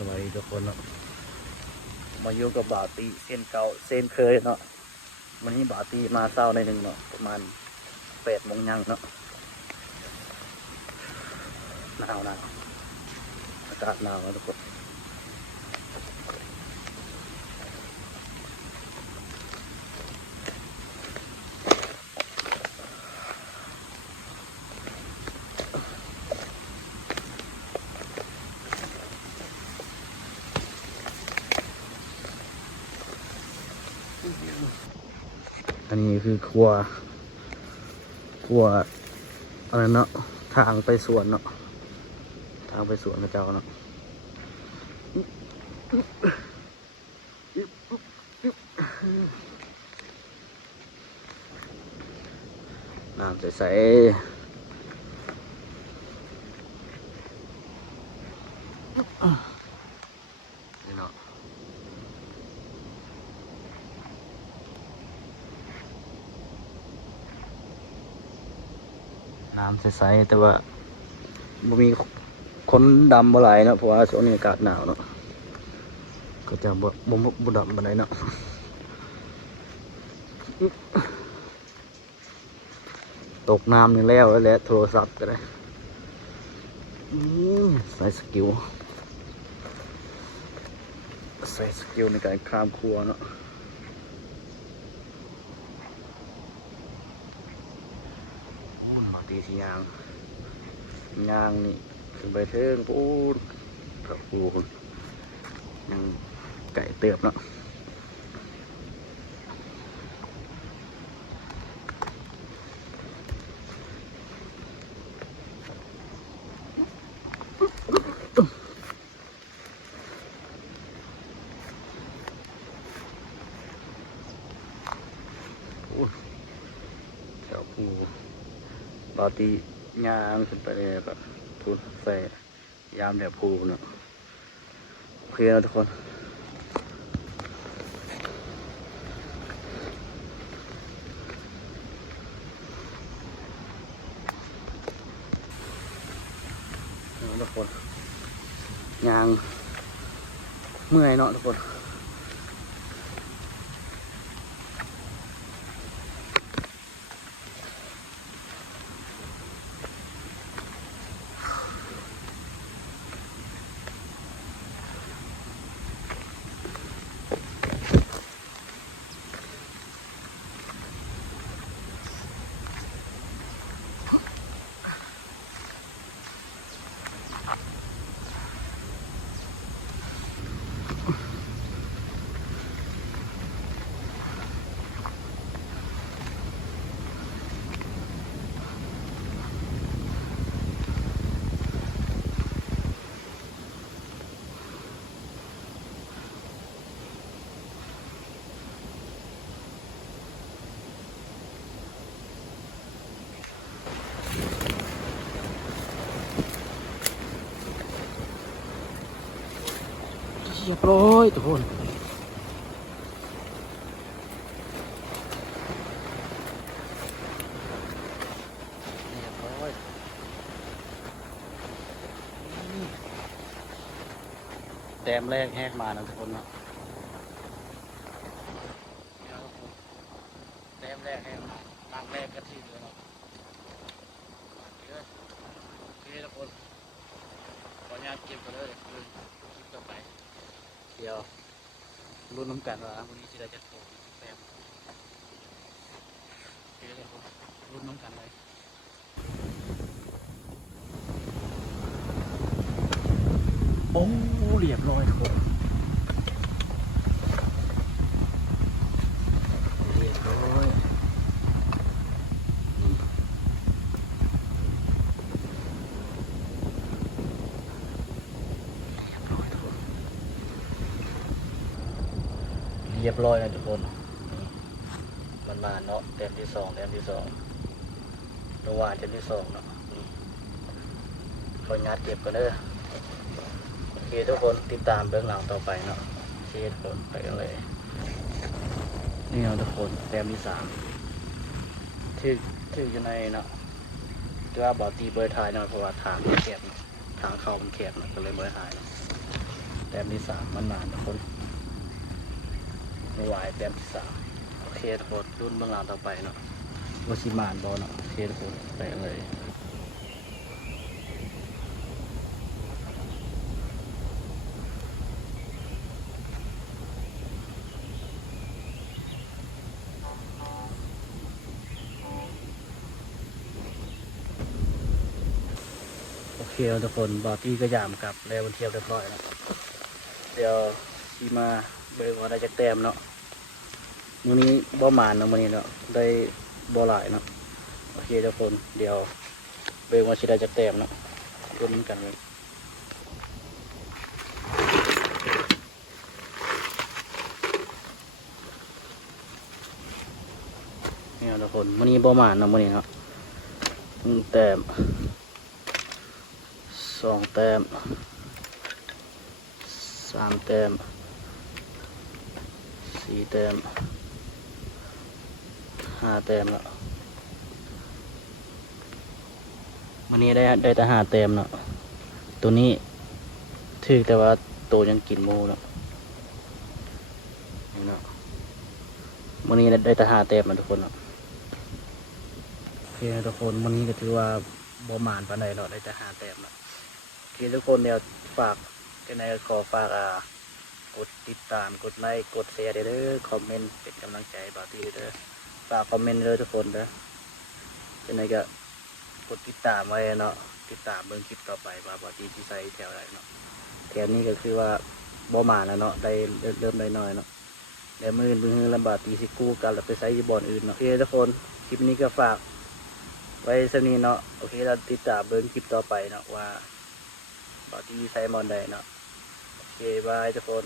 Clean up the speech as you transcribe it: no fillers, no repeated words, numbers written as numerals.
สวัสดีทุกคนเนาะมาอยู่กับบาตีเส้นเก่าเส้นเคยเนาะวันนี้บาตีมาเช้าในหนึ่งเนาะประมาณ8 โมงยังเนาะหนาวอากาศหนาวนะทุกคนอันนี้คือครัวอะไรเนาะทางไปสวนเนาะทางไปสวนพระเจ้าเนาะน้ำใสๆนี่เนาะน้ำใสๆแต่ว่าบ่มีคนดำบ่หลายเนาะเพราะว่าช่วงนี้อากาศหนาวเนาะก็จะบ่ดำบ่ได้เนาะตกน้ำนี่แล้วแหละโทรศัพท์ก็ได้ใส่สกิลในการข้ามครัวเนาะบางทีที่ยางนี่ขึ้นไปเทิงปูนกับปูนยังไก่เติบเนาะแถวปูบางทียางขึ้นไปเลยแบบทุนใส่ยามแถวปูเนาะโอเคนะทุกคนทุกคนยางเมื่อยเนาะทุกคนเรียบร้อยทุกคนแต้มแรกแหกมานะทุกคนเนาะแต้มแรกแหกมาตั้งแรกกระทิงเลยเนาะโอเคทุกคนขออนุญาตเก็บกันเลยคลิปต่อไปเดี๋ยวรุ่นน้ำกันว่าวันนี้จะได้จะโตแต้มโอเคทุกคนรุ่นน้ำกันเลยโอ้เรียบร้อยทุกคนเรียบร้อยเรียบร้อยนะทุกคนมันมาเนาะแต้มที่สองเมื่อวานแต้มที่สองเนาะขออนุญาตเก็บกันเด้อโอเคทุกคนติดตามเรื่องราวต่อไปเนาะเชียร์คนไปกันเลยนี่เนาะทุกคนแต้มที่3ที่อยู่ในเนาะที่ว่าบอตีเบอร์ถ่ายเนาะเพราะว่าทางมันแคบทางเข้ามันแคบก็เลยเบอร์ถ่าย แต้มที่3มันมาทุกคนไม่ไหวแต้มที่3โอเคทุกคนรุ่นเบื้องหลังต่อไปเนาะว่าชิมานบอเนาะโอเคทุกคนไปกันเลยโอเคทุกคนบอตี้ก็ยามกลับแล้วบนเทียบเรียบร้อยแล้วเดี๋ยวชีมาเบิกว่าได้จากแต้มเนาะมื้อนี้บ่หมานเนาะมื้อนี้เนาะได้บ่หลายเนาะโอเคทุกคนเดี๋ยวเบิกว่าสิได้จากแต้มเนาะรุ่นกันเลยนี่ทุกคนมื้อนี้บ่หมานเนาะมื้อนี้เนาะ1 แต้ม2 แต้ม3 แต้ม4 แต้ม5 แต้มแล้ววันนี้ได้แต่5 แต้มเนาะตัวนี้ถือแต่ว่าตัวยังกินหมูเนาะนี่เนาะวันนี้ได้แต่5 แต้มนะทุกคนเนาะโอเคทุกคนวันนี้ก็ถือว่าบ่หมานปานใดเนาะได้แต่5 แต้มเนาะโอเคทุกคนเนี่ยฝากกันในขอฝากกดติดตามกดไลค์กดแชร์เด้อคอมเมนต์เป็นกำลังใจบ่าวตี้เด้อฝากคอมเมนต์เลยทุกคนเด้อยังไงก็กดติดตามไว้เนาะติดตามเบิ่งคลิปต่อไปว่าบ่าวตี้ที่ใส่แถวไหนเนาะแถวนี้ก็คือว่าบ่มาแล้วเนาะได้เริ่มได้น้อยเนาะเดี๋ยวมือลำบากตีสิกู้กันแล้วไปใช้ยี่บ่อนอื่นเนาะโอเคทุกคนคลิปนี้ก็ฝากไว้สักนี้เนาะโอเคเราติดตามเบิ่งคลิปต่อไปเนาะว่าบ่าวตี้ใช้บอลใดเนาะโอเคบายทุกคน